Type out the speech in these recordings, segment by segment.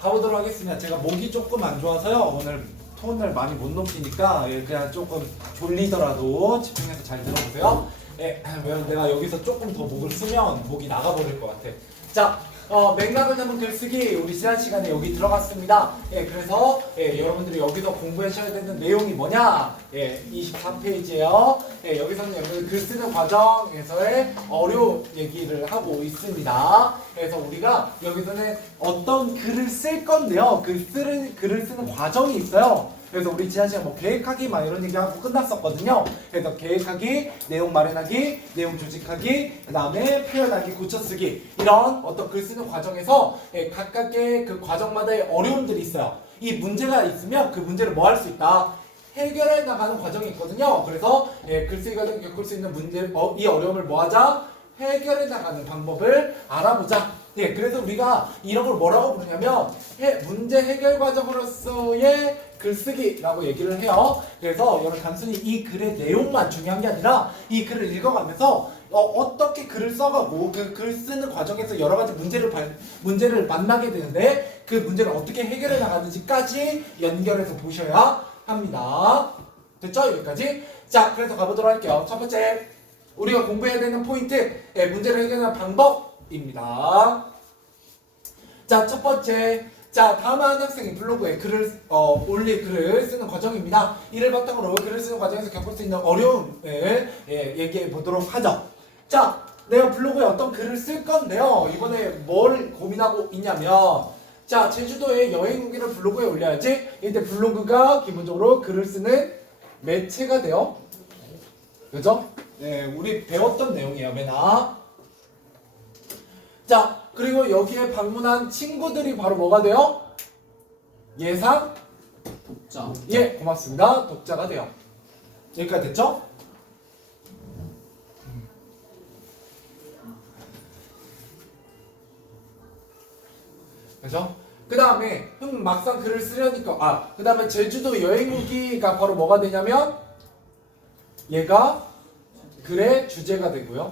가보도록 하겠습니다. 제가 목이 조금 안 좋아서요. 오늘 톤을 많이 못 높이니까 그냥 조금 졸리더라도 집중해서 잘 들어보세요. 왜냐면 내가 여기서 조금 더 목을 쓰면 목이 나가버릴 것 같아. 자, 맥락을 잡은 글쓰기 우리 지난 시간에 여기 들어갔습니다. 그래서 여러분들이 여기서 공부하셔야 되는 내용이 뭐냐? 24페이지에요. 여기서는 여러분들 글 쓰는 과정에서의 어려운 얘기를 하고 있습니다. 그래서 우리가 여기서는 어떤 글을 쓸 건데요. 글을 쓰는 과정이 있어요. 그래서 우리 지난 시간 뭐 계획하기 막 이런 얘기하고 끝났었거든요. 그래서 계획하기, 내용 마련하기, 내용 조직하기, 그 다음에 표현하기, 고쳐쓰기 이런 어떤 글 쓰는 과정에서 각각의 그 과정마다의 어려움들이 있어요. 이 문제가 있으면 그 문제를 뭐 할 수 있다? 해결해 나가는 과정이 있거든요. 그래서 글쓰기 과정 겪을 수 있는 문제, 이 어려움을 뭐 하자? 해결해 나가는 방법을 알아보자. 그래서 우리가 이런 걸 뭐라고 부르냐면 문제 해결 과정으로서의 글쓰기라고 얘기를 해요. 그래서 여러분 단순히 이 글의 내용만 중요한 게 아니라 이 글을 읽어가면서 어떻게 글을 써가고 그 글 쓰는 과정에서 여러 가지 문제를 만나게 되는데 그 문제를 어떻게 해결해 나가는지까지 연결해서 보셔야 합니다. 됐죠? 여기까지? 자, 그래서 가보도록 할게요. 첫 번째, 우리가 공부해야 되는 포인트, 문제를 해결하는 방법입니다. 자, 첫 번째, 자, 다음한 학생이 블로그에 글을 올릴 글을 쓰는 과정입니다. 이를 바탕으로 글을 쓰는 과정에서 겪을 수 있는 어려움을 얘기해 보도록 하죠. 자, 내가 블로그에 어떤 글을 쓸 건데요. 이번에 뭘 고민하고 있냐면, 자, 제주도에 여행 후기를 블로그에 올려야지. 이때 블로그가 기본적으로 글을 쓰는 매체가 돼요. 그죠? 우리 배웠던 내용이에요, 맨 앞. 자, 그리고 여기에 방문한 친구들이 바로 뭐가 돼요? 예상? 독자. 고맙습니다. 독자가 돼요. 여기까지 됐죠? 그죠? 그 다음에 막상 글을 쓰려니까 그 다음에 제주도 여행 후기가 바로 뭐가 되냐면 얘가 글의 주제가 되고요.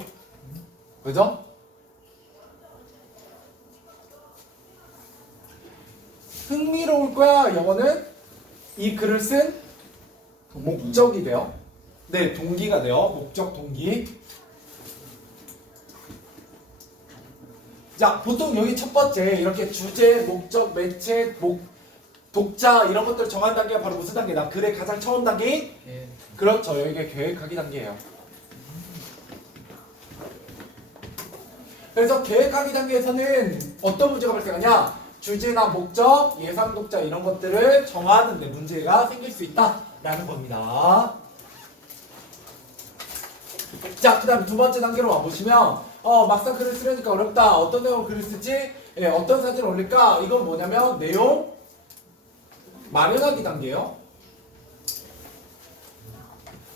그죠? 흥미로울 거야 영어는 이 글을 쓴 목적이 돼요. 네, 동기가 돼요. 목적, 동기. 자, 보통 여기 첫 번째 이렇게 주제, 목적, 매체, 독자 이런 것들을 정하는 단계가 바로 무슨 단계다? 글의 가장 처음 단계인? 그렇죠. 여기가 계획하기 단계예요. 그래서 계획하기 단계에서는 어떤 문제가 발생하냐? 주제나 목적, 예상 독자 이런 것들을 정하는데 문제가 생길 수 있다라는 겁니다. 자, 그 다음 두 번째 단계로 와보시면 막상 글을 쓰려니까 어렵다. 어떤 내용을 글을 쓰지? 어떤 사진을 올릴까? 이건 뭐냐면 내용 마련하기 단계예요.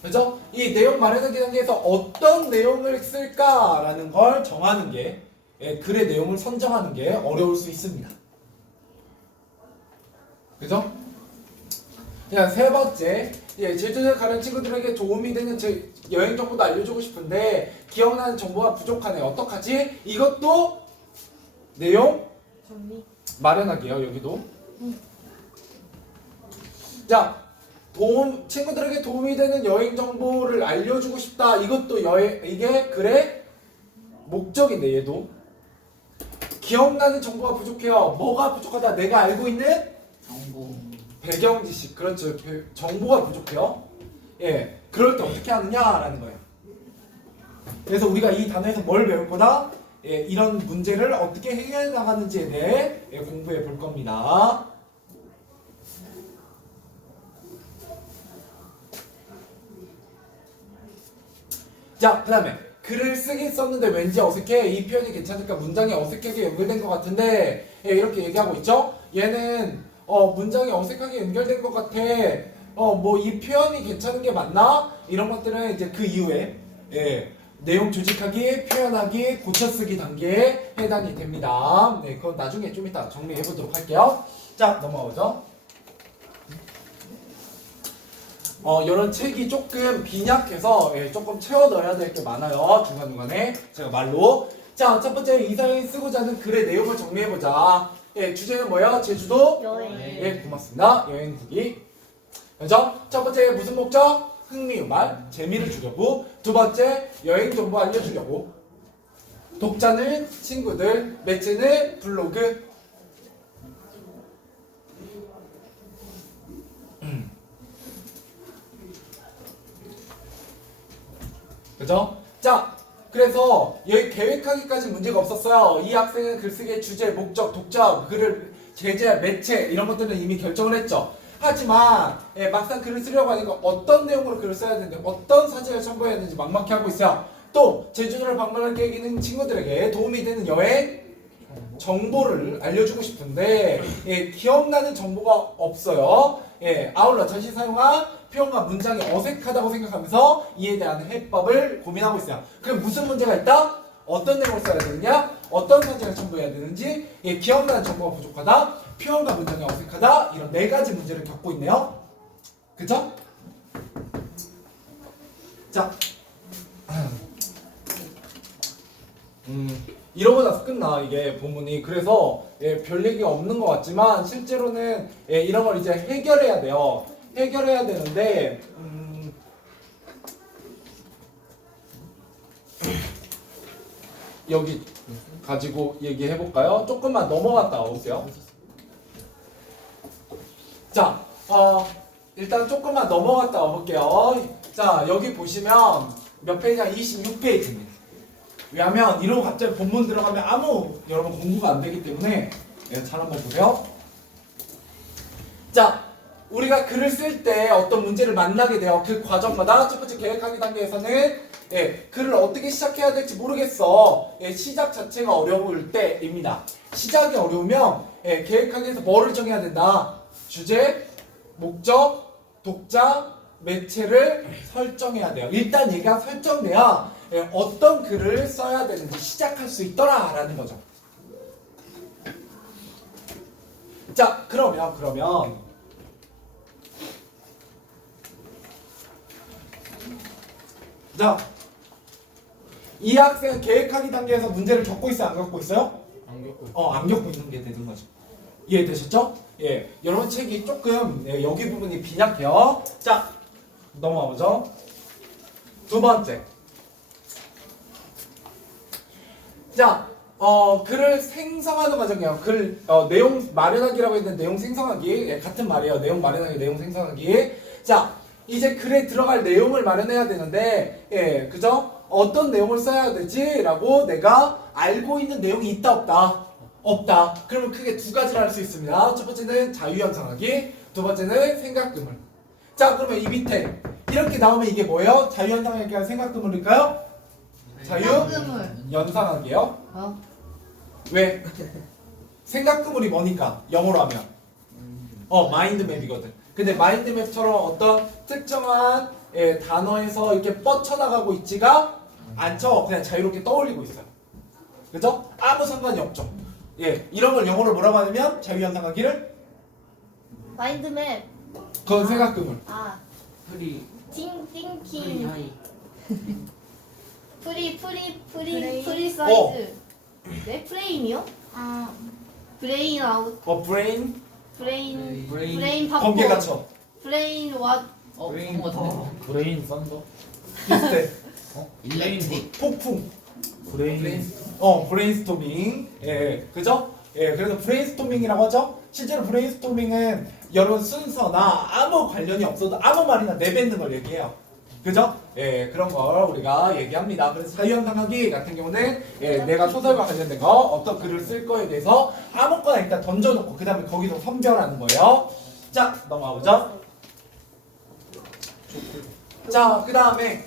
그죠? 이 내용 마련하기 단계에서 어떤 내용을 쓸까라는 걸 정하는 게 글의 내용을 선정하는 게 어려울 수 있습니다. 그죠? 그냥 세 번째, 제주도에 가는 친구들에게 도움이 되는 여행 정보도 알려주고 싶은데 기억나는 정보가 부족하네. 어떡하지? 이것도 내용 정리. 마련하기예요. 여기도. 자, 친구들에게 도움이 되는 여행 정보를 알려주고 싶다. 이것도 이게 글의 목적인데 얘도. 기억나는 정보가 부족해요. 뭐가 부족하다? 내가 알고 있는 정보. 배경 지식. 그렇죠. 정보가 부족해요. 그럴 때 어떻게 하느냐라는 거예요. 그래서 우리가 이 단어에서 뭘 배울 거다? 이런 문제를 어떻게 해결해 나가는지에 대해 공부해 볼 겁니다. 자, 그 다음에 글을 쓰긴 썼는데 왠지 어색해. 이 표현이 괜찮을까? 문장이 어색하게 연결된 것 같은데 이렇게 얘기하고 있죠? 얘는 문장이 어색하게 연결된 것 같아. 뭐 이 표현이 괜찮은 게 맞나? 이런 것들은 이제 그 이후에 내용 조직하기, 표현하기, 고쳐쓰기 단계에 해당이 됩니다. 그건 나중에 좀 이따 정리해 보도록 할게요. 자, 넘어가죠. 이런 책이 조금 빈약해서 조금 채워 넣어야 될 게 많아요. 중간중간에 제가 말로. 자, 첫 번째 이사에 쓰고자 하는 글의 내용을 정리해보자. 예, 주제는 뭐예요? 제주도? 여행. 예, 고맙습니다. 여행 후기. 그죠? 첫 번째 무슨 목적? 흥미유발, 재미를 주려고. 두 번째 여행 정보 알려주려고. 독자는 친구들, 매체는 블로그. 그죠? 자, 그래서 여기 계획하기까지 문제가 없었어요. 이 학생은 글쓰기의 주제, 목적, 독자, 글을 제재할 매체 이런 것들은 이미 결정을 했죠. 하지만 막상 글을 쓰려고 하니까 어떤 내용으로 글을 써야 되는지, 어떤 사진을 첨부해야 되는지 막막히 하고 있어요. 또 제주도를 방문할 계획 있는 친구들에게 도움이 되는 여행 정보를 알려주고 싶은데 기억나는 정보가 없어요. 아울러 자신 사용한 표현과 문장이 어색하다고 생각하면서 이에 대한 해법을 고민하고 있어요. 그럼 무슨 문제가 있다? 어떤 내용을 써야 되느냐? 어떤 사진을 첨부해야 되는지, 기억나는 정보가 부족하다, 표현과 문장이 어색하다, 이런 네 가지 문제를 겪고 있네요. 그쵸? 자, 이러고 나서 끝나 이게 본문이. 그래서 별 얘기가 없는 것 같지만 실제로는 이런 걸 이제 해결해야 돼요. 해결해야 되는데 여기 가지고 얘기해 볼까요? 조금만 넘어갔다 오세요. 자, 일단 조금만 넘어갔다 와볼게요. 자, 여기 보시면 몇 페이지냐? 26페이지입니다. 왜냐면 이러고 갑자기 본문 들어가면 여러분 공부가 안 되기 때문에 잘 한번 보세요. 자, 우리가 글을 쓸 때 어떤 문제를 만나게 돼요. 그 과정마다 첫 번째 계획하기 단계에서는 글을 어떻게 시작해야 될지 모르겠어. 시작 자체가 어려울 때입니다. 시작이 어려우면 계획하기에서 뭐를 정해야 된다? 주제, 목적, 독자, 매체를 설정해야 돼요. 일단 얘가 설정돼야 어떤 글을 써야 되는지 시작할 수 있더라라는 거죠. 자, 그러면 자, 이 학생은 계획하기 단계에서 문제를 겪고 있어요? 안 겪고 있어요? 안 겪고. 안 겪고 있는 게 되는 거죠. 이해되셨죠? 여러분 책이 조금 여기 부분이 빈약해요. 자, 넘어가 보죠. 두 번째. 자, 글을 생성하는 과정이에요. 내용 마련하기라고 했는데 내용 생성하기 같은 말이에요. 내용 마련하기, 내용 생성하기. 자, 이제 글에 들어갈 내용을 마련해야 되는데, 그죠? 어떤 내용을 써야 되지라고 내가 알고 있는 내용이 있다 없다? 없다. 그러면 크게 두 가지를 할 수 있습니다. 첫 번째는 자유연상하기, 두 번째는 생각그물. 자, 그러면 이 밑에 이렇게 나오면 이게 뭐예요? 자유연상하기가 생각그물일까요? 자유연상하기요? 왜? 생각그물이 뭐니까? 영어로 하면 마인드맵이거든. 근데 마인드맵처럼 어떤 특정한 단어에서 이렇게 뻗쳐나가고 있지가 않죠. 그냥 자유롭게 떠올리고 있어요. 그죠? 아무 상관이 없죠. 이런 걸 영어로 뭐라고 하냐면 자유연상하기를 마인드맵. 그건 생각그물. 프리 띵킹. 하이. 프리 사이즈. 네, 프레임이요? 브레인 아웃. 브레인 브레인 팝. 번개 갇혀. 브레인 왓. 그런 거 같아. 브레인 썬더? 비슷해. 일렉트릭. 폭풍. 브레인 브레인스토밍. 그죠? 그래서 브레인스토밍이라고 하죠. 실제로 브레인스토밍은 여러분 순서나 아무 관련이 없어도 아무 말이나 내뱉는 걸 얘기해요. 그죠? 그런 걸 우리가 얘기합니다. 그래서 자유연상하기 같은 경우는 내가 소설과 관련된 거 어떤 글을 쓸 거에 대해서 아무거나 일단 던져놓고 그 다음에 거기서 선별하는 거예요. 자, 넘어가 보죠. 자, 그 다음에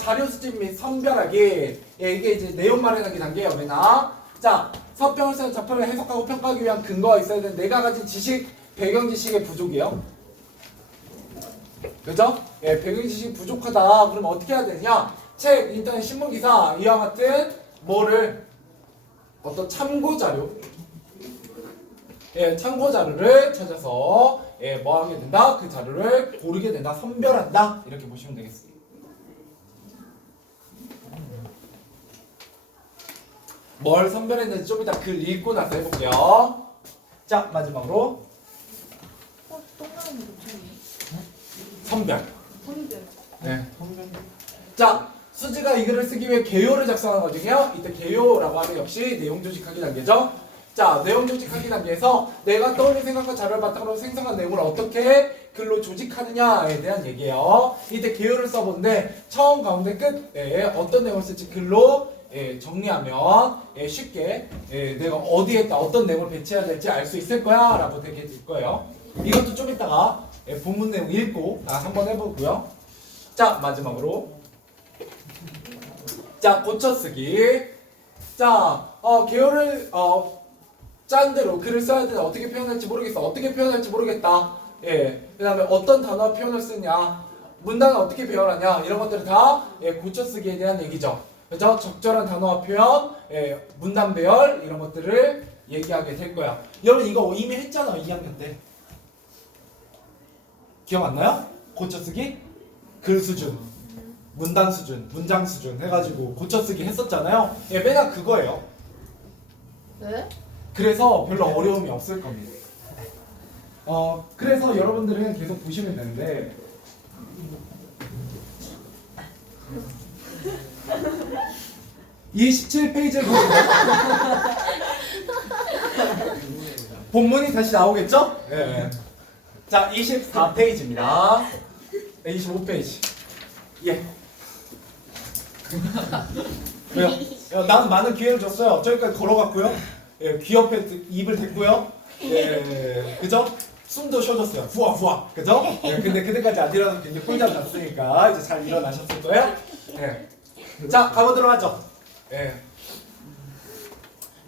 자료 수집 및 선별하기. 이게 이제 내용 마련하기 단계예요. 우리나. 자, 서평을 쓰는 작품을 해석하고 평가하기 위한 근거가 있어야 되는 내가 가진 지식, 배경 지식의 부족이에요. 그죠? 배경 지식이 부족하다. 그럼 어떻게 해야 되냐? 책, 인터넷, 신문 기사 이와 같은 뭐를 어떤 참고 자료, 참고 자료를 찾아서 뭐 하게 된다? 그 자료를 고르게 된다, 선별한다. 이렇게 보시면 되겠습니다. 뭘 선별했는지 좀 이따 글 읽고 나서 해볼게요. 자, 마지막으로 동그라미 놓쳤네. 선별. 선별. 네. 자, 수지가 이 글을 쓰기 위해 개요를 작성하거든요. 이때 개요라고 하면 역시 내용 조직 확인 단계죠. 자, 내용 조직 확인 단계에서 내가 떠올린 생각과 자료를 바탕으로 생성한 내용을 어떻게 글로 조직하느냐에 대한 얘기예요. 이때 개요를 써보는데 처음, 가운데, 끝에 어떤 내용을 쓸지 글로 정리하면 쉽게 내가 어디에다 어떤 내용을 배치해야 될지 알 수 있을 거야 라고 되게 될 거예요. 이것도 좀 이따가 본문 내용 읽고 한번 해보고요. 자, 마지막으로 자, 고쳐쓰기. 자, 개요를 짠 대로 글을 써야 되는데 어떻게 표현할지 모르겠어. 어떻게 표현할지 모르겠다. 그 다음에 어떤 단어 표현을 쓰냐, 문단을 어떻게 배열하냐, 이런 것들을 다 고쳐쓰기에 대한 얘기죠. 그죠? 적절한 단어와 표현, 문단 배열, 이런 것들을 얘기하게 될 거야. 여러분 이거 이미 했잖아, 2학년 때. 기억 안 나요? 고쳐쓰기? 글 수준, 문단 수준, 문장 수준 해가지고 고쳐쓰기 했었잖아요. 맨날 그거예요. 네? 그래서 별로 어려움이 없을 겁니다. 그래서 여러분들은 계속 보시면 되는데 이 17페이지를 보시면 본문이 다시 나오겠죠? 네. 자, 24페이지입니다. 25페이지. 예. 왜요? 나는 많은 기회를 줬어요. 저기까지 걸어갔고요. 귀 옆에 입을 댔고요. 그죠? 숨도 쉬어줬어요. 후아. 그죠? 근데 그때까지 안 일어나서 굉장히 꿀잠 잤으니까 이제 잘 일어나셨을 거예요. 자, 가보도록 하죠.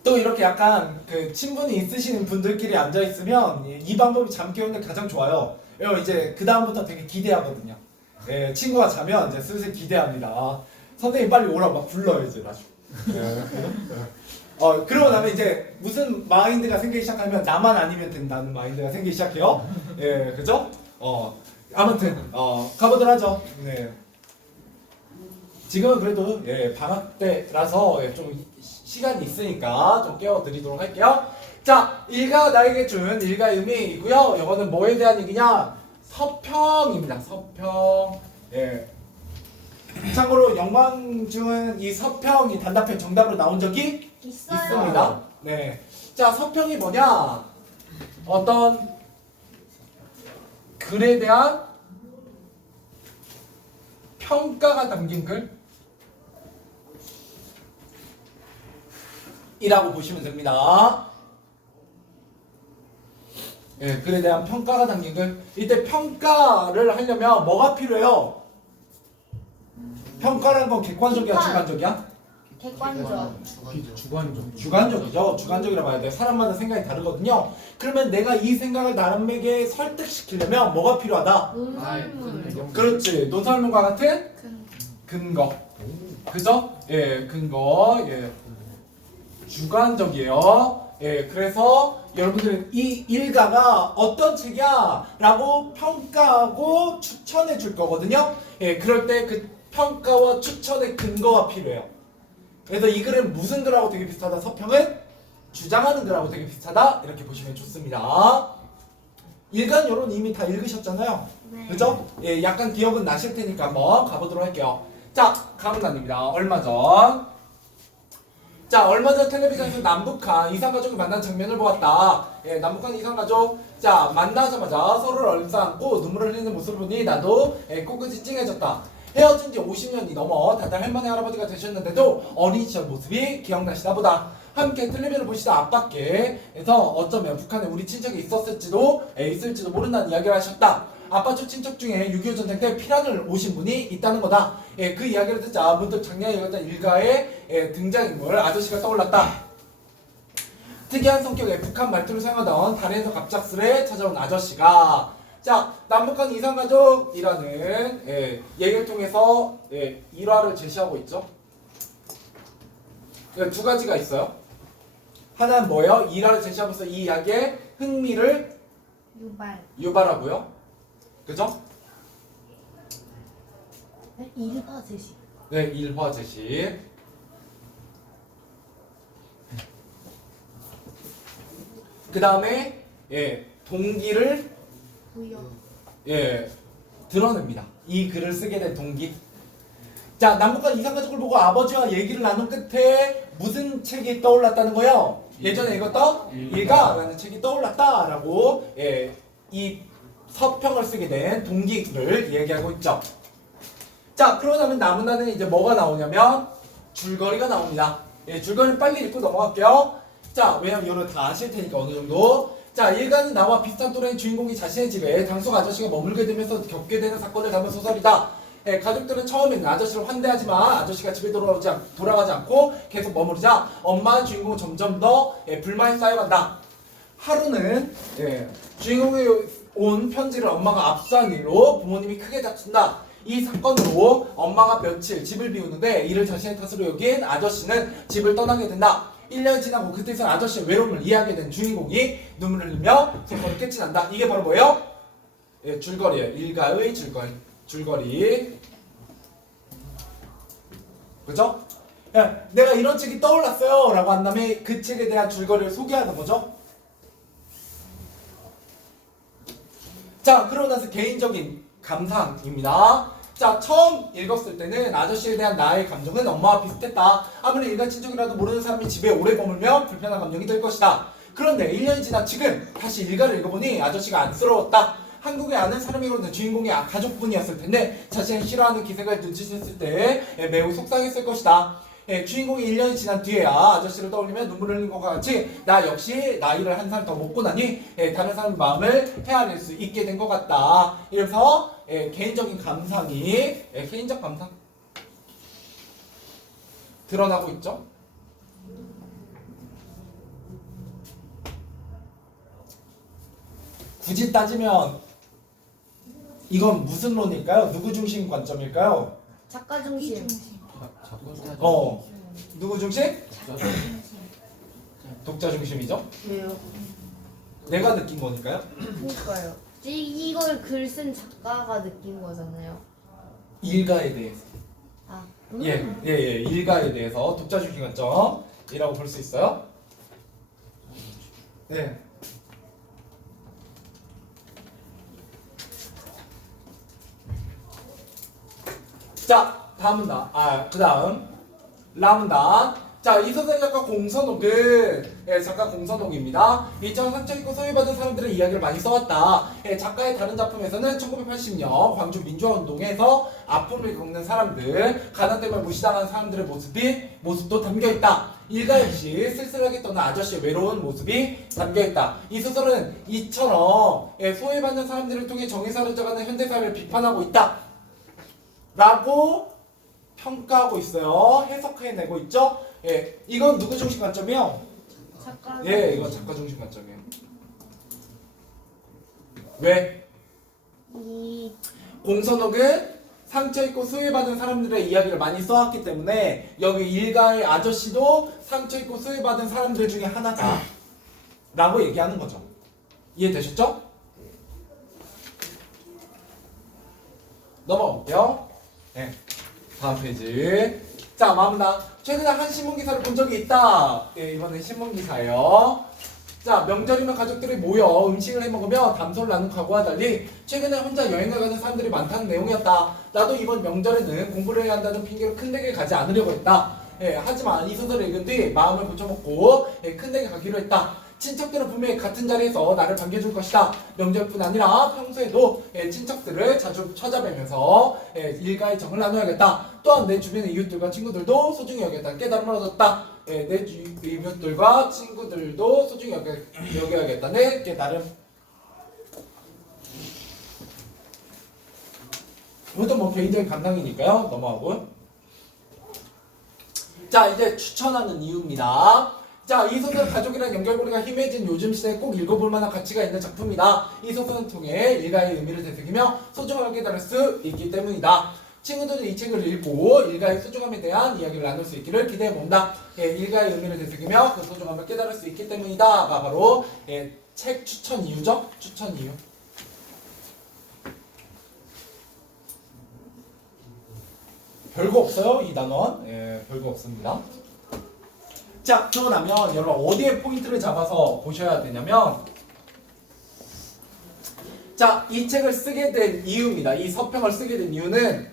또 이렇게 약간 그 친분이 있으신 분들끼리 앉아 있으면 이 방법이 잠 깨우는 게 가장 좋아요. 이제 그 다음부터 되게 기대하거든요. 친구가 자면 이제 슬슬 기대합니다. 선생님 빨리 오라고 막 불러요 이제 나중. 그러고 나면 이제 무슨 마인드가 생기기 시작하면 나만 아니면 된다는 마인드가 생기기 시작해요. 그죠? 아무튼 가보도록 하죠. 네. 지금은 그래도 방학 때라서 좀 시간이 있으니까 좀 깨워드리도록 할게요. 자, 일가 나에게 준 일가의 의미이고요. 이거는 뭐에 대한 얘기냐? 서평입니다. 서평. 참고로 영광중은 이 서평이 단답형 정답으로 나온 적이 있습니다. 네. 자, 서평이 뭐냐? 어떤 글에 대한 평가가 담긴 글? 이라고 보시면 됩니다. 글에 대한 평가가 담긴 글. 이때 평가를 하려면 뭐가 필요해요? 평가라는 건 객관적이야, 주관적이야? 객관적. 주관적이죠. 주관적이라고 해야 돼. 사람마다 생각이 다르거든요. 그러면 내가 이 생각을 나름에게 설득시키려면 뭐가 필요하다? 논설문. 그렇지. 논설문과 같은 근거. 그죠? 근거. 주관적이에요. 그래서 여러분들은 이 일가가 어떤 책이야? 라고 평가하고 추천해 줄 거거든요. 그럴 때 그 평가와 추천의 근거가 필요해요. 그래서 이 글은 무슨 글하고 되게 비슷하다? 서평은 주장하는 글하고 되게 비슷하다? 이렇게 보시면 좋습니다. 일간 여론 이미 다 읽으셨잖아요. 네. 그죠? 약간 기억은 나실 테니까 한번 가보도록 할게요. 자, 가문단입니다. 얼마 전 텔레비전에서 남북한 이상가족이 만난 장면을 보았다. 남북한 이상가족. 자, 만나자마자 서로를 얼싸안고 눈물을 흘리는 모습을 보니 나도 코끝이 찡해졌다. 헤어진 지 50년이 넘어 다들 할머니 할아버지가 되셨는데도 어린 시절 모습이 기억나시나 보다. 함께 텔레비전을 보시다 아빠께서 어쩌면 북한에 우리 친척이 있을지도 모른다는 이야기를 하셨다. 아빠 쪽 친척 중에 6.25 전쟁 때 피난을 오신 분이 있다는 거다. 그 이야기를 듣자 문득 작년에 읽었던 일가의 등장인물 아저씨가 떠올랐다. 특이한 성격의 북한 말투를 사용하던 다리에서 갑작스레 찾아온 아저씨가 자, 남북한 이상가족이라는 얘기를 통해서 일화를 제시하고 있죠. 두 가지가 있어요. 하나는 뭐예요? 일화를 제시하면서 이 이야기에 흥미를 유발하고요. 그죠? 네? 일화 제시. 네, 일화 제시. 그 다음에 동기를 부여. 드러냅니다. 이 글을 쓰게 된 동기. 자, 남북한 이상가족을 보고 아버지와 얘기를 나눈 끝에 무슨 책이 떠올랐다는 거예요? 예전에 읽었던 일가라는 책이 떠올랐다라고 이 서평을 쓰게 된 동기를 얘기하고 있죠. 자, 그러자면 남은 단은 이제 뭐가 나오냐면 줄거리가 나옵니다. 줄거리는 빨리 읽고 넘어갈게요. 자, 왜냐면 이거는 다 아실 테니까 어느 정도. 자, 일가는 나와 비슷한 또래인 주인공이 자신의 집에 당숙 아저씨가 머물게 되면서 겪게 되는 사건을 담은 소설이다. 가족들은 처음에는 아저씨를 환대하지만 아저씨가 집에 돌아가지 않고 계속 머무르자 엄마와 주인공은 점점 더 불만이 쌓여간다. 하루는 주인공이 온 편지를 엄마가 압수한 일로 부모님이 크게 다툰다. 이 사건으로 엄마가 며칠 집을 비우는데 이를 자신의 탓으로 여긴 아저씨는 집을 떠나게 된다. 1년이 지나고 그때서 아저씨의 외로움을 이해하게 된 주인공이 눈물을 흘리며 소설을 끝이 난다. 이게 바로 뭐예요? 줄거리예요. 일가의 줄거리. 그죠? 내가 이런 책이 떠올랐어요 라고 한 다음에 그 책에 대한 줄거리를 소개하는 거죠. 자, 그러고 나서 개인적인 감상입니다. 자, 처음 읽었을 때는 아저씨에 대한 나의 감정은 엄마와 비슷했다. 아무리 일가 친척이라도 모르는 사람이 집에 오래 머물면 불편한 감정이 들 것이다. 그런데 1년이 지난 지금 다시 일가를 읽어보니 아저씨가 안쓰러웠다. 한국에 아는 사람이거든 주인공이 가족분이었을 텐데 자신이 싫어하는 기색을 눈치챘을 때 매우 속상했을 것이다. 주인공이 1년이 지난 뒤에야 아저씨를 떠올리며 눈물을 흘린 것과 같이 나 역시 나이를 한 살 더 먹고 나니 다른 사람의 마음을 헤아릴 수 있게 된 것 같다. 이러면서 개인적인 감상이 개인적 감상 드러나고 있죠. 굳이 따지면 이건 무슨 론일까요? 누구 중심 관점일까요? 작가 중심. 누구 중심? 독자 중심이죠. 왜요? 내가 느낀 거니까요. 그러니까요. 이걸 글 쓴 작가가 느낀 거잖아요. 일가에 대해서. 아. 일가에 대해서 독자 중심 관점이라고 볼 수 있어요. 네. 자, 다음은 그 다음 라문다. 자, 이 소설 작가 공선옥은 작가 공선옥입니다. 이처럼 상처입고 소외받은 사람들의 이야기를 많이 써왔다. 작가의 다른 작품에서는 1980년 광주 민주화운동에서 아픔을 겪는 사람들, 가난 때문에 무시당한 사람들의 모습도 담겨있다. 일가 역시 쓸쓸하게 떠난 아저씨의 외로운 모습이 담겨있다. 이 소설은 이처럼 소외받는 사람들을 통해 정의 사라져가는 현대사회를 비판하고 있다 라고 평가하고 있어요. 해석해내고 있죠. 이건 누구 중심 관점이요? 작가. 이건 작가 중심 관점이에요. 왜? 공선옥은 상처입고 수혜받은 사람들의 이야기를 많이 써왔기 때문에 여기 일가의 아저씨도 상처입고 수혜받은 사람들 중에 하나다 라고 얘기하는 거죠. 이해되셨죠? 넘어갈게요. 네, 다음 페이지. 자, 마무리다. 최근에 한 신문기사를 본 적이 있다. 이번엔 신문기사예요. 자, 명절이면 가족들이 모여 음식을 해먹으며 담소를 나눈 과거와 달리 최근에 혼자 여행을 가는 사람들이 많다는 내용이었다. 나도 이번 명절에는 공부를 해야 한다는 핑계로 큰 댁에 가지 않으려고 했다. 하지만 이 소설을 읽은 뒤 마음을 고쳐먹고 큰 댁에 가기로 했다. 친척들은 분명히 같은 자리에서 나를 반겨줄 것이다. 명절뿐 아니라 평소에도 친척들을 자주 찾아뵈면서 일가의 정을 나눠야겠다. 또한 내 주변의 이웃들과 친구들도 소중히 여겨야겠다는 깨달음을 얻었다. 내 이웃들과 친구들도 소중히 여겨야겠다는 깨달음. 이것도 뭐 개인적인 감상이니까요. 넘어가고. 자, 이제 추천하는 이유입니다. 자, 이 소설은 가족이란 연결고리가 희미해진 요즘 시대에 꼭 읽어볼 만한 가치가 있는 작품이다. 이 소설을 통해 일가의 의미를 되새기며 소중하게 깨달을 수 있기 때문이다. 친구들은 이 책을 읽고 일가의 소중함에 대한 이야기를 나눌 수 있기를 기대해본다. 일가의 의미를 되새기며 그 소중함을 깨달을 수 있기 때문이다가 바로 책 추천 이유죠. 추천 이유. 별거 없어요, 이 단원. 별거 없습니다. 자, 그러고 나면 여러분 어디에 포인트를 잡아서 보셔야 되냐면 자, 이 책을 쓰게 된 이유입니다. 이 서평을 쓰게 된 이유는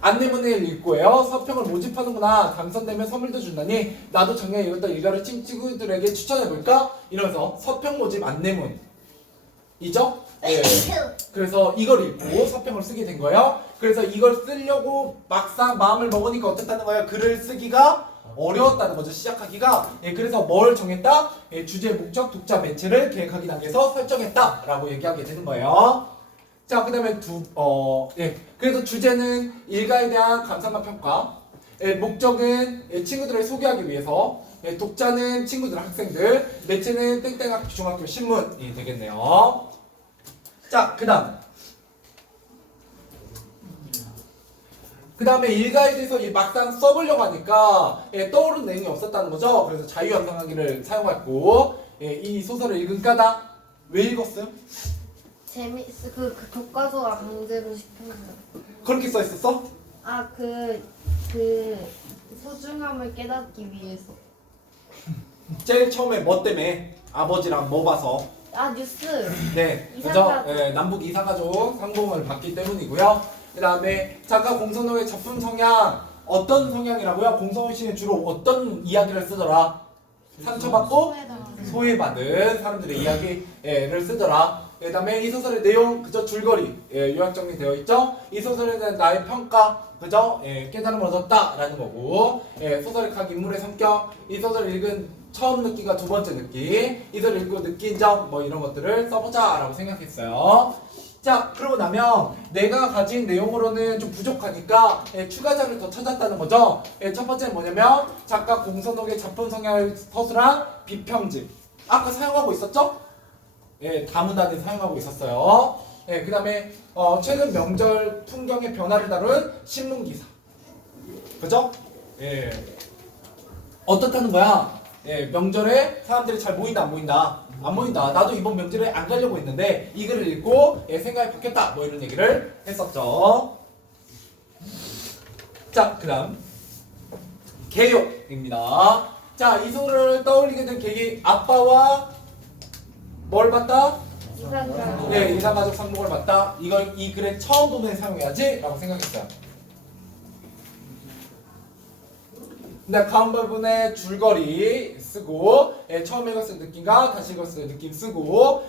안내문을 읽고요. 서평을 모집하는구나. 당선되면 선물도 준다니 나도 작년에 읽었던 일가를 친구들에게 추천해볼까? 이러면서 서평 모집 안내문이죠? 네. 그래서 이걸 읽고 서평을 쓰게 된 거예요. 그래서 이걸 쓰려고 막상 마음을 먹으니까 어쨌다는 거예요. 글을 쓰기가 어려웠다는 거죠. 시작하기가. 예, 그래서 뭘 정했다? 예, 주제, 목적, 독자, 매체를 계획하기 단계에서 설정했다라고 얘기하게 되는 거예요. 자, 그 다음에 그래서 주제는 일가에 대한 감상과 평가, 예, 목적은 예, 친구들을 소개하기 위해서, 예, 독자는 친구들, 학생들, 매체는 땡땡학 중학교 신문이 되겠네요. 자, 그 다음에 일가에 대해서 막상 써보려고 하니까 예, 떠오르는 내용이 없었다는 거죠. 그래서 자유연상하기를 사용했고, 예, 이 소설을 읽은 까닭 왜 읽었어요? 그 교과서가 강제로 시켜서. 그렇게 써 있었어? 아, 소중함을 깨닫기 위해서. 제일 처음에 뭐 때문에? 아버지랑 뭐 봐서? 아, 뉴스. 네, 그죠? 이사가족. 예, 남북 이사가족 상봉을 받기 때문이고요. 그 다음에 작가 공선호의 작품 성향 어떤 성향이라고요? 공선호 씨는 주로 어떤 이야기를 쓰더라? 상처받고 소외받은 사람들의 이야기를 쓰더라. 그 다음에 이 소설의 내용 그저 줄거리 요약 정리되어 있죠. 이 소설에 대한 나의 평가 그죠? 깨달음을 얻었다라는 거고, 소설의 각 인물의 성격, 이 소설을 읽은 처음 느끼가 두 번째 느끼, 이 소설을 읽고 느낀 점 뭐 이런 것들을 써보자라고 생각했어요. 자, 그러고 나면 내가 가진 내용으로는 좀 부족하니까 추가자를 더 찾았다는 거죠. 첫 번째는 뭐냐면 작가 공선옥의 작품 성향을 서술한 비평집. 아까 사용하고 있었죠? 다문단에 사용하고 있었어요. 그 다음에 최근 명절 풍경의 변화를 다룬 신문기사. 그죠? 어떻다는 거야? 명절에 사람들이 잘 모인다 안 모인다? 안 모인다. 나도 이번 명절에 안 가려고 했는데 이 글을 읽고 생각이 바뀌었다. 뭐 이런 얘기를 했었죠. 자, 그 다음 개요입니다. 자, 이 소설을 떠올리게 된 계기, 아빠와 뭘 봤다? 이사가족. 이사가족 상봉을 봤다. 이걸 이 글에 처음 부분에 사용해야지 라고 생각했어요. 근데 다음 부분에 줄거리 쓰고, 처음 읽었을 때 느낌과 다시 읽었을 때 느낌 쓰고,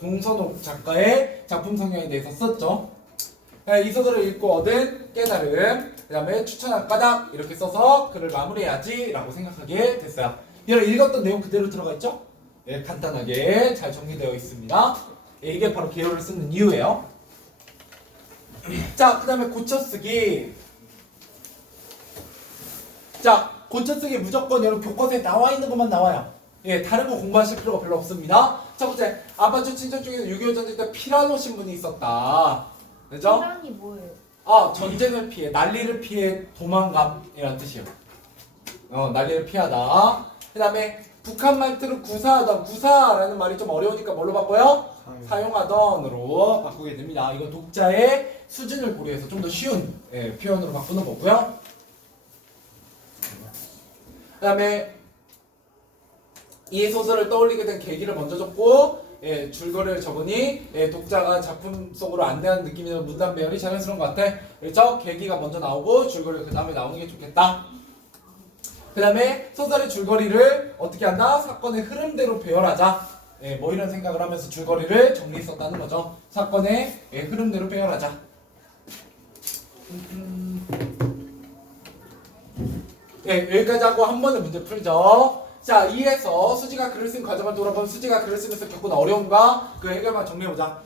공선옥 작가의 작품 성향에 대해서 썼죠. 이 소설을 읽고 얻은 깨달음, 그 다음에 추천한 까닭 이렇게 써서 글을 마무리해야지 라고 생각하게 됐어요. 여러분 읽었던 내용 그대로 들어가 있죠? 간단하게 잘 정리되어 있습니다. 이게 바로 개요를 쓰는 이유예요. 자, 그 다음에 고쳐쓰기. 자, 고쳐쓰기 무조건 여러분 교과서에 나와 있는 것만 나와요. 다른 거 공부하실 필요가 별로 없습니다. 첫 번째, 아파트 친척 중에서 6.25 전쟁 때 피라노 신분이 있었다. 그죠? 피란이 뭐예요? 전쟁을 피해, 난리를 피해 도망감이라는 뜻이에요. 난리를 피하다. 그 다음에 북한 말투를 구사하던, 구사라는 말이 좀 어려우니까 뭘로 바꿔요? 사용하던으로 바꾸게 됩니다. 이거 독자의 수준을 고려해서 좀 더 쉬운 표현으로 바꾸는 거고요. 그 다음에 이 소설을 떠올리게 된 계기를 먼저 줬고, 줄거리를 적으니 독자가 작품 속으로 안내하는 느낌이나 문단 배열이 자연스러운 것 같아. 그래서 계기가 먼저 나오고 줄거리가 그 다음에 나오는 게 좋겠다. 그 다음에 소설의 줄거리를 어떻게 한다? 사건의 흐름대로 배열하자. 뭐 이런 생각을 하면서 줄거리를 정리했었다는 거죠. 사건의 흐름대로 배열하자. 여기까지 하고 한 번에 문제 풀죠. 자, 2에서 수지가 글을 쓴 과정을 돌아보면 수지가 글을 쓰면서 겪은 어려움과 그 해결만 정리해보자.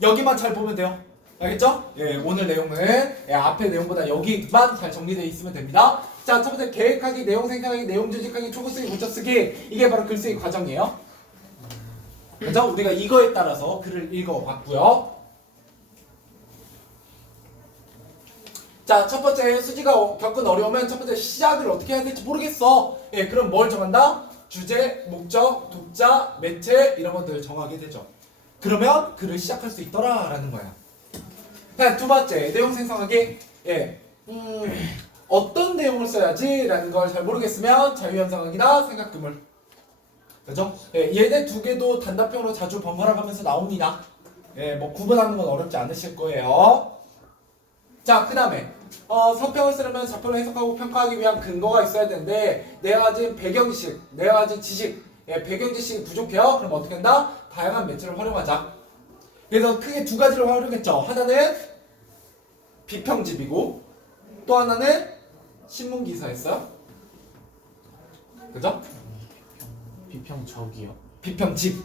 여기만 잘 보면 돼요. 알겠죠? 오늘 내용은 앞에 내용보다 여기만 잘 정리되어 있으면 됩니다. 자, 첫 번째 계획하기, 내용 생각하기, 내용 조직하기, 초고 쓰기, 고쳐 쓰기. 이게 바로 글쓰기 과정이에요. 그죠? 우리가 이거에 따라서 글을 읽어봤고요. 자, 첫 번째 수지가 겪은 어려움은 첫 번째 시작을 어떻게 해야 될지 모르겠어. 그럼 뭘 정한다? 주제, 목적, 독자, 매체 이런 것들을 정하게 되죠. 그러면 글을 시작할 수 있더라라는 거야. 자, 두 번째 내용 생성하기. 어떤 내용을 써야지라는 걸 잘 모르겠으면 자유현상학이나 생각그물. 그죠? 예, 얘네 두 개도 단답형으로 자주 번갈아 가면서 나옵니다. 예, 뭐 구분하는 건 어렵지 않으실 거예요. 자, 그 다음에 서평을 쓰려면 서평을 해석하고 평가하기 위한 근거가 있어야 되는데 내가 가진 배경지식, 내가 가진 지식, 예, 배경지식이 부족해요. 그럼 어떻게 한다? 다양한 매체를 활용하자. 그래서 크게 두 가지를 활용했죠. 하나는 비평집이고 또 하나는 신문기사였어요. 그죠? 비평적이요. 비평집.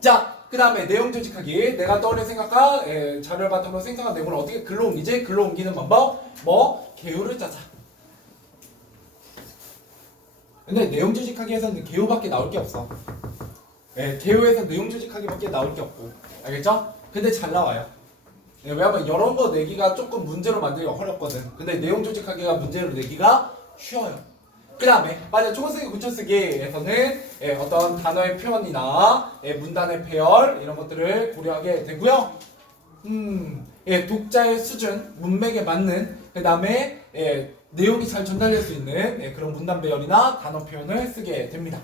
자, 그 다음에 내용 조직하기. 내가 떠올린 생각과 자료를 바탕으로 생성한 내용을 어떻게 글로 옮기지? 글로 옮기는 방법. 뭐? 개요를 짜자. 근데 내용 조직하기에서는 개요밖에 나올 게 없어. 예, 개요에서 내용 조직하기밖에 나올 게 없고. 알겠죠? 근데 잘 나와요. 예, 왜냐면 이런 거 내기가 조금 문제로 만들기가 어렵거든. 근데 내용 조직하기가 문제로 내기가 쉬워요. 그 다음에 맞아, 초고쓰기 고쳐쓰기에서는 어떤 단어의 표현이나 문단의 배열 이런 것들을 고려하게 되고요. 독자의 수준, 문맥에 맞는 그 다음에 내용이 잘 전달될 수 있는 그런 문단 배열이나 단어 표현을 쓰게 됩니다.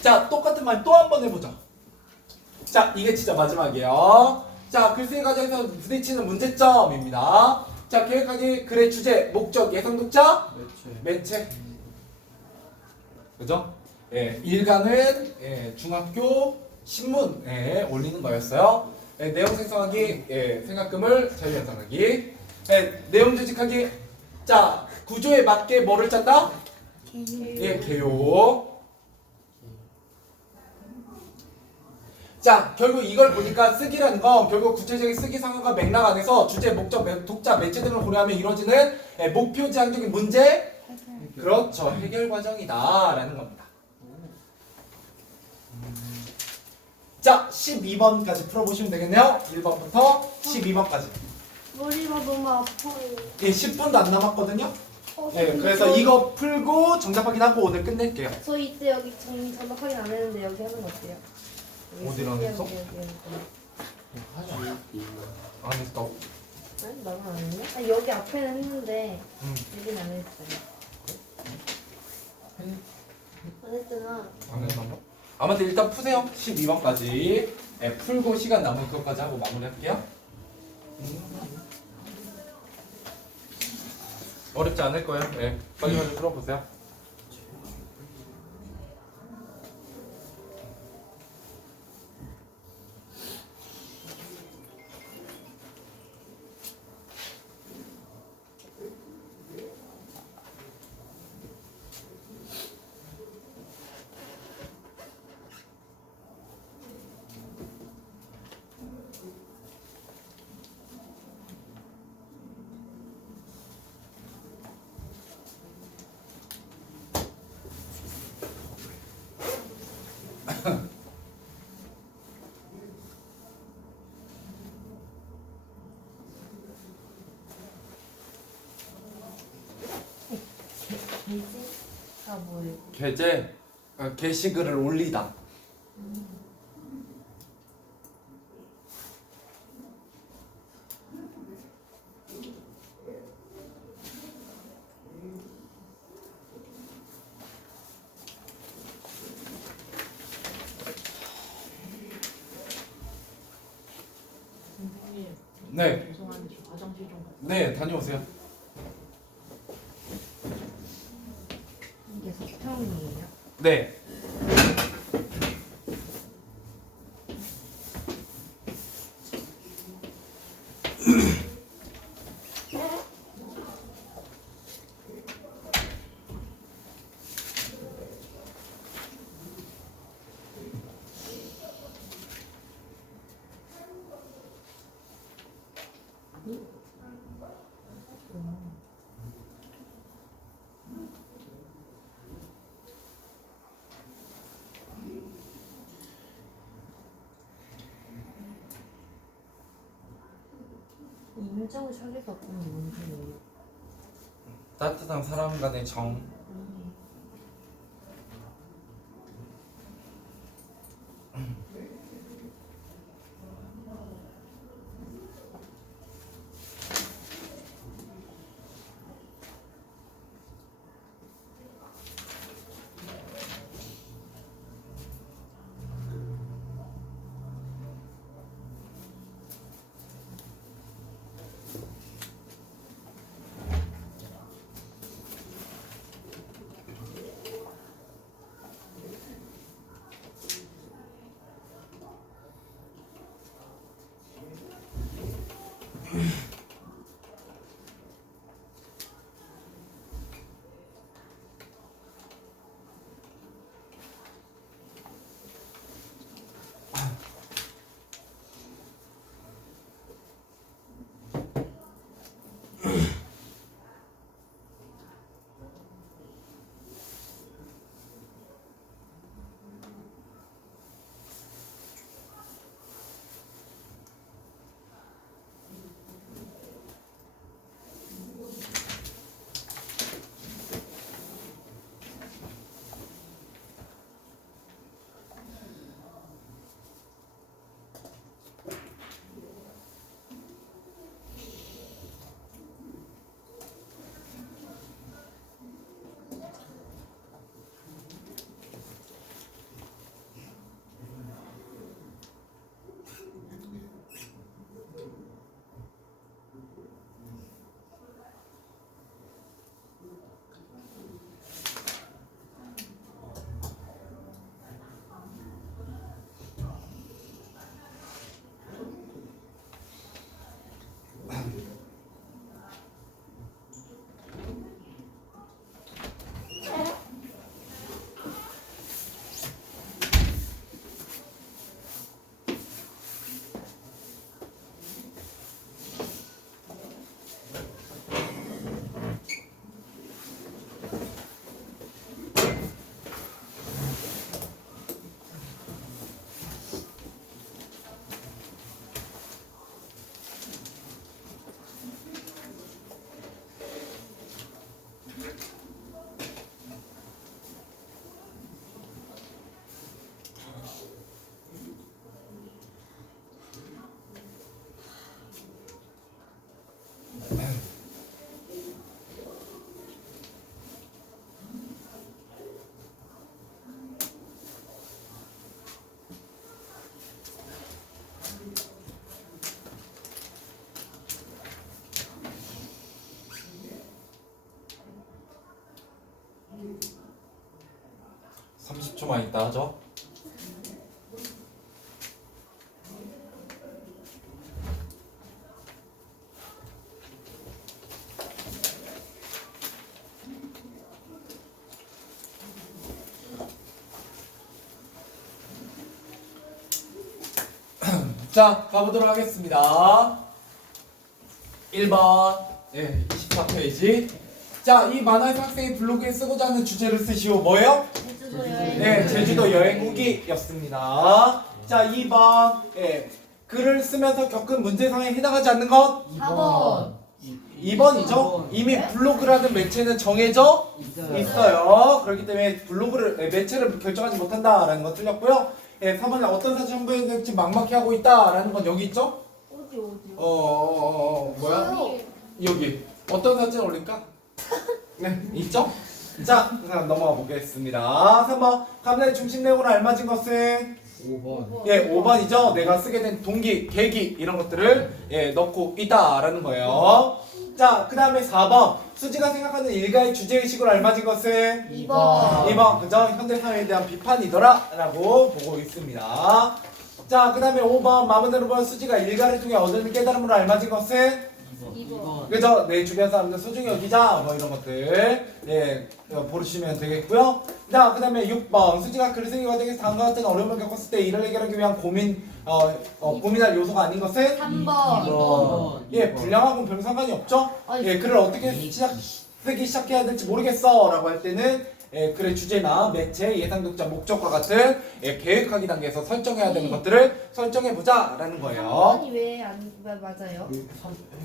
자, 똑같은 말 또 한 번 해보자. 자, 이게 진짜 마지막이에요. 자, 글쓰기 과정에서 부딪히는 문제점입니다. 자, 계획하기, 글의 주제, 목적, 예상 독자, 매체. 그죠? 예, 일간은 중학교 신문에 올리는 거였어요. 내용 생성하기, 생각금을 자유현상하기. 내용 조직하기. 자, 구조에 맞게 뭐를 짰다? 개요. 자, 결국 이걸 보니까 쓰기라는 건 결국 구체적인 쓰기 상황과 맥락 안에서 주제, 목적, 독자, 매체 등을 고려하며 이루어지는 목표 지향적인 문제, 그렇죠, 해결 과정이다 라는 겁니다. 자, 12번까지 풀어보시면 되겠네요. 1번부터 12번까지. 머리가 너무 아파요. 예, 10분도 안 남았거든요. 예, 그래서 이거 풀고 정답 확인하고 오늘 끝낼게요. 저 이때 여기 정답 확인 안 했는데 여기 하는 거 어때요? 어디로 안 했어? 여기. 하지 안 했어. 아니, 나는 안 했네? 아니, 여기 앞에는 했는데 여긴 안 했어요. 안 했잖아. 안 했나? 아무튼 일단 푸세요. 12번까지. 풀고 시간 남은 그것까지 하고 마무리할게요. 어렵지 않을 거예요. 빨리 풀어보세요. 돼지가 뭐예요? 게재, 게시글을 올리다. 선생님, 네, 죄송한데 저 화장실 좀 갈게요. 네, 다녀오세요. 이게 서평이에요? 네. 인정을 찾을 수 없는 게 뭔지. 따뜻한 사람 간의 정. 30초만 있다 하죠. 자, 가보도록 하겠습니다. 1번, 24페이지. 자, 이 만화에서 학생이 블로그에 쓰고자 하는 주제를 쓰시오. 뭐예요? 제주도 여행. 네, 제주도 여행 후기였습니다. 자, 2번, 글을 쓰면서 겪은 문제상에 해당하지 않는 것? 4번. 2번이죠. 이미 블로그라는 매체는 정해져 있어요. 그렇기 때문에 블로그를 매체를 결정하지 못한다라는 건 틀렸고요. 3번에 어떤 사진 첨부해야 될지 막막해 하고 있다라는 건 여기 있죠? 어디요? 뭐야? 저요. 여기 어떤 사진 올릴까? 네, 있죠? 자, 그럼 넘어가 보겠습니다. 3번 감독의 중심 내용으로 알맞은 것은 5번. 5번이죠. 내가 쓰게 된 동기, 계기 이런 것들을 넣고 있다라는 거예요. 자, 그 다음에 4번 수지가 생각하는 일가의 주제의식으로 알맞은 것은 2번. 2번 그죠? 현대사회에 대한 비판이더라 라고 보고 있습니다. 자, 그 다음에 5번 마문으로 본 수지가 일가를 통해 얻는 깨달음으로 알맞은 것은 2번. 그죠? 내 주변 사람들 소중히 여기자 뭐 이런 것들 보시면 되겠고요. 자, 그 다음에 6번 수지가 글 쓰기 과정에서 다음과 같은 어려움을 겪었을 때 이를 해결하기 위한 고민할 요소가 아닌 것은 3번. 분량하고는 별 상관이 없죠? 아니, 글을 어떻게 쓰기 시작해야 될지 모르겠어 라고 할 때는 글의 주제나 매체, 예상 독자, 목적과 같은 계획하기 단계에서 설정해야 되는 것들을 설정해보자 라는 거예요. 3번이 왜 맞아요?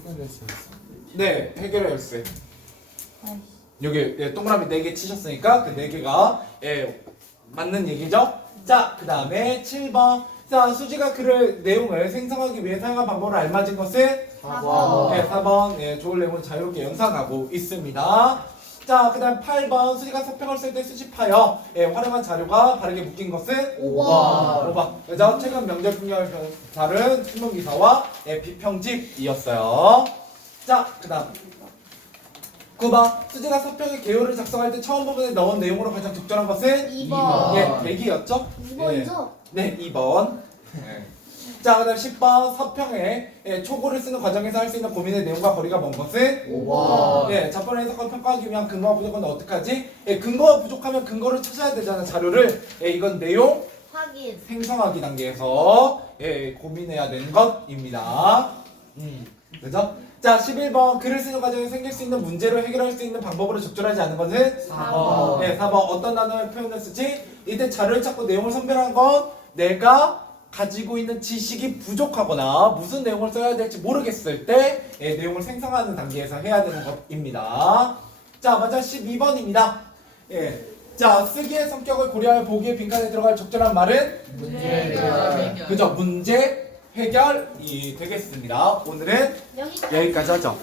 해결했어. 네, 해결의 열쇠. 아이씨. 여기 동그라미 4개 치셨으니까 그 4개가 맞는 얘기죠? 자, 그 다음에 7번. 자, 수지가 글을 내용을 생성하기 위해 사용한 방법을 알맞은 것은 4번. 4번. 좋은 내용을 자유롭게 연상하고 있습니다. 자, 그 다음 8번. 수지가 서평을 쓸 때 수집하여 활용한 자료가 바르게 묶인 것은 5번. 그죠? 최근 명절 풍경을 다룬 신문기사와 비평집이었어요. 자, 그 다음 9번. 수지가 서평의 개요를 작성할 때 처음 부분에 넣은 내용으로 가장 적절한 것은 2번. 대기였죠? 2번이죠? 네, 2번. 네. 자, 그다음 10번 서평에 초고를 쓰는 과정에서 할 수 있는 고민의 내용과 거리가 먼 것은 5번. 자본의 해석을 평가하기 위한 근거가 부족한데 어떡하지? 근거가 부족하면 근거를 찾아야 되잖아, 자료를. 이건 내용 확인. 생성하기 단계에서 고민해야 되는 것입니다. 그죠? 자, 11번 글을 쓰는 과정에 생길 수 있는 문제를 해결할 수 있는 방법으로 적절하지 않은 것은 4번. 4번 어떤 단어의 표현을 쓰지? 이때 자료를 찾고 내용을 선별한 건 내가 가지고 있는 지식이 부족하거나 무슨 내용을 써야 될지 모르겠을 때 내용을 생성하는 단계에서 해야 되는 것입니다. 자, 맞아 12번입니다. 자, 쓰기의 성격을 고려하여 보기의 빈칸에 들어갈 적절한 말은 문제 해결. 그죠? 문제 해결이 되겠습니다. 오늘은 여기까지. 여기까지 하죠.